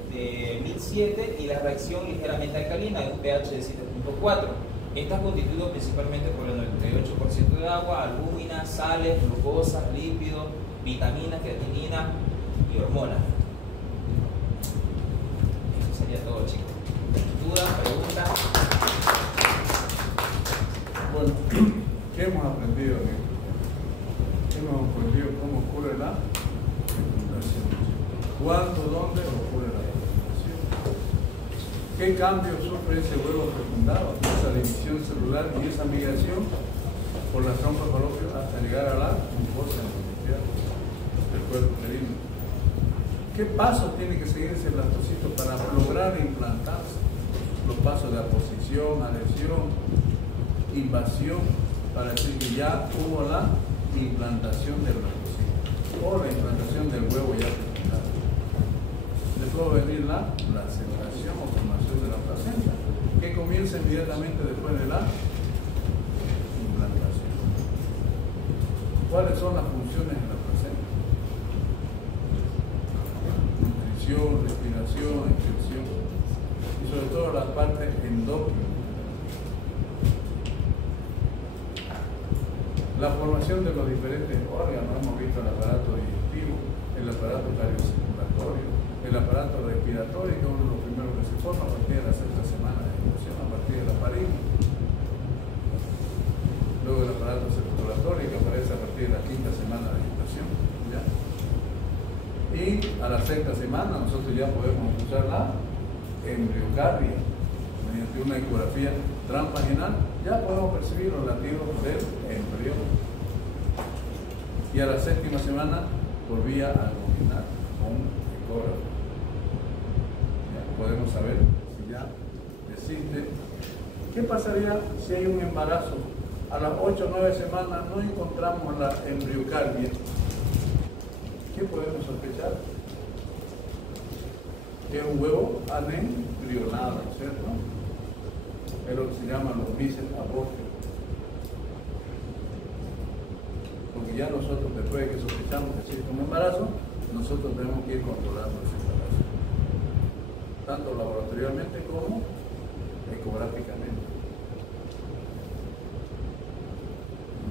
1007 y la reacción ligeramente alcalina de un pH de 7.4. Está constituido principalmente por el 98% de agua, albúmina, sales, glucosa, lípidos, vitaminas, creatinina y hormonas. Eso sería todo, chicos. ¿Dudas? ¿Preguntas? Bueno, ¿qué hemos aprendido en esto? Hemos aprendido cómo ocurre la fecundación. ¿Cuándo, dónde ocurre la fecundación? ¿Qué cambio sufre ese huevo fecundado? Esa división celular y esa migración por la trompa falopia hasta llegar a la mucosa endometrial del puerto uterino. ¿Qué pasos tiene que seguir ese blastocito para lograr implantarse? Los pasos de aposición, adhesión, invasión, para decir que ya hubo la implantación del blastocito o la implantación del huevo ya fecundado. Después va a venir la placentación o formación de la placenta, que comienza inmediatamente después de la implantación. ¿Cuáles son las funciones de la placenta? Nutrición, respiración, excreción y sobre todo la parte endócrina. La formación de los diferentes órganos, hemos visto el aparato digestivo, el aparato cardiocirculatorio, el aparato respiratorio, que es uno de los primeros que se forma a partir de la sexta semana de gestación, a partir de la parina. Luego el aparato circulatorio, que aparece a partir de la quinta semana de gestación. ¿Ya? Y a la sexta semana nosotros ya podemos usar la embriocardia. Mediante una ecografía transvaginal ya podemos percibir los latidos del embrión. Y a la séptima semana por vía abdominal con ecógrafo. Podemos saber si ya existe. ¿Qué pasaría si hay un embarazo? A las 8 o 9 semanas no encontramos la embriocardia. ¿Qué podemos sospechar? Que es un huevo anembrionado, ¿cierto? Es lo que se llama los míseros abortos. Porque ya nosotros, después de que sospechamos que existe un embarazo, nosotros tenemos que ir controlando ese embarazo, tanto laboratorialmente como ecográficamente.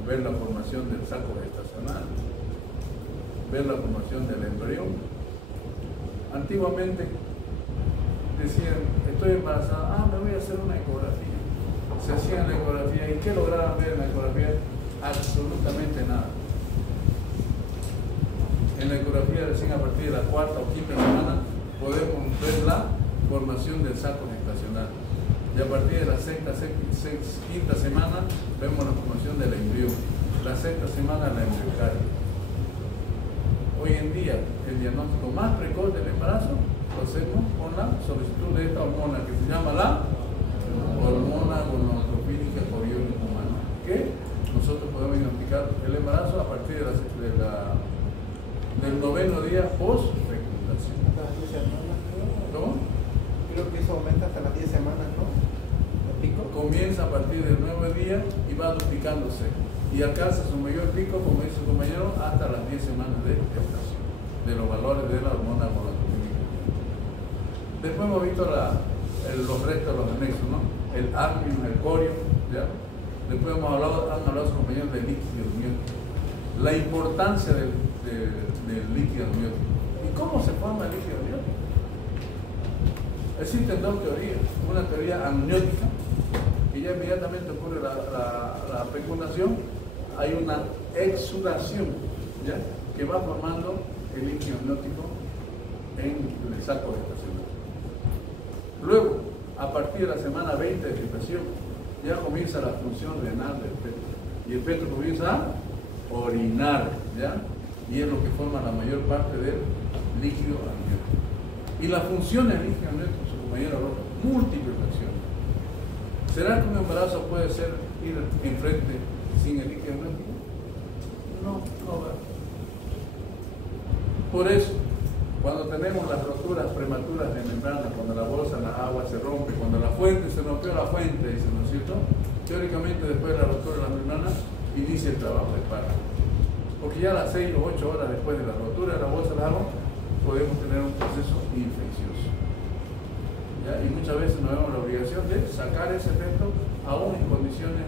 Ver la formación del saco gestacional, ver la formación del embrión. Antiguamente decían, estoy embarazada, me voy a hacer una ecografía. Se hacían la ecografía, ¿y qué lograban ver en la ecografía? Absolutamente nada. En la ecografía recién a partir de la cuarta o quinta semana podemos ver la formación del saco gestacional. Y a partir de la quinta semana vemos la formación del embrión. La sexta semana la embriocardia. Hoy en día el diagnóstico más precoz del embarazo lo hacemos con la solicitud de esta hormona que se llama la hormona gonadotropínica coriónica humana, que nosotros podemos diagnosticar el embarazo a partir del 9º día post-fecundación. ¿Cómo? Creo que eso aumenta hasta las 10 semanas, ¿no? ¿El pico? Comienza a partir del 9 día y va duplicándose. Y alcanza su mayor pico, como dice su compañero, hasta las 10 semanas de gestación, de los valores de la hormona gonadotropínica. Después hemos visto los restos de los anexos, ¿no? El amnion, el corio, ¿ya? Después han hablado sus compañeros del líquido amniótico. La importancia del líquido amniótico. ¿Y cómo se forma el líquido amniótico? Existen dos teorías. Una teoría amniótica, que ya inmediatamente ocurre la fecundación, hay una exudación, ¿ya?, que va formando el líquido amniótico en el saco gestacional. Luego, a partir de la semana 20 de gestación, ya comienza la función renal del feto. Y el feto comienza a orinar, ¿ya? Y es lo que forma la mayor parte del líquido amniótico. Y la función del líquido amniótico, su compañero habló, múltiples acciones. ¿Será que un embarazo puede ir enfrente sin el líquido amniótico? No va. Por eso, cuando tenemos las roturas prematuras de membrana, cuando la bolsa, la agua se rompe, cuando la fuente se rompió la fuente, dice, ¿no es cierto? Teóricamente, después de la rotura de la membrana, inicia el trabajo de parto. Porque ya a las 6 o 8 horas después de la rotura de la bolsa de agua, podemos tener un proceso infeccioso. ¿Ya? Y muchas veces nos vemos la obligación de sacar ese feto aún en condiciones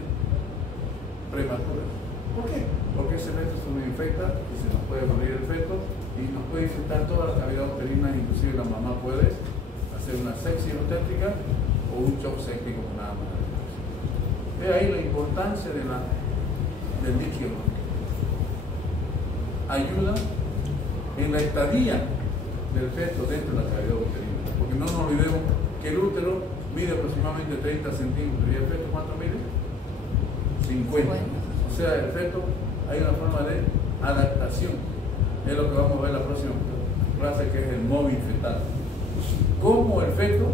prematuras. ¿Por qué? Porque ese feto se nos infecta y se nos puede morir el feto y nos puede infectar toda la cavidad uterina, inclusive la mamá puede hacer una asepsia obstétrica o un shock séptico con nada más. De ahí la importancia del líquido. Ayuda en la estadía del feto dentro de la cavidad uterina. Porque no nos olvidemos que el útero mide aproximadamente 30 centímetros y el feto ¿cuánto mide? 50. O sea, el feto hay una forma de adaptación es lo que vamos a ver la próxima clase, que es el móvil fetal. Como el feto,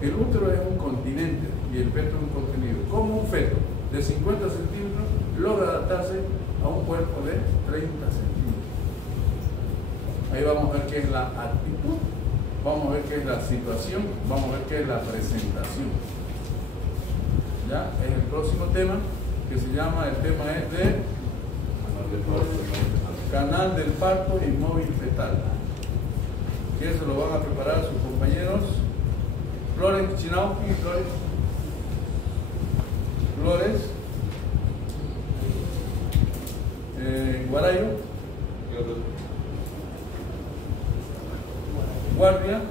el útero es un continente y el feto es un contenido. Como un feto de 50 centímetros logra adaptarse a un cuerpo de 30 centímetros. Ahí vamos a ver qué es la actitud, vamos a ver qué es la situación, vamos a ver qué es la presentación. Ya, es el próximo tema, que se llama, el tema es de canal del parto y móvil fetal. Que eso lo van a preparar sus compañeros Flores Chinauqui, Flores Guarayo, Guardia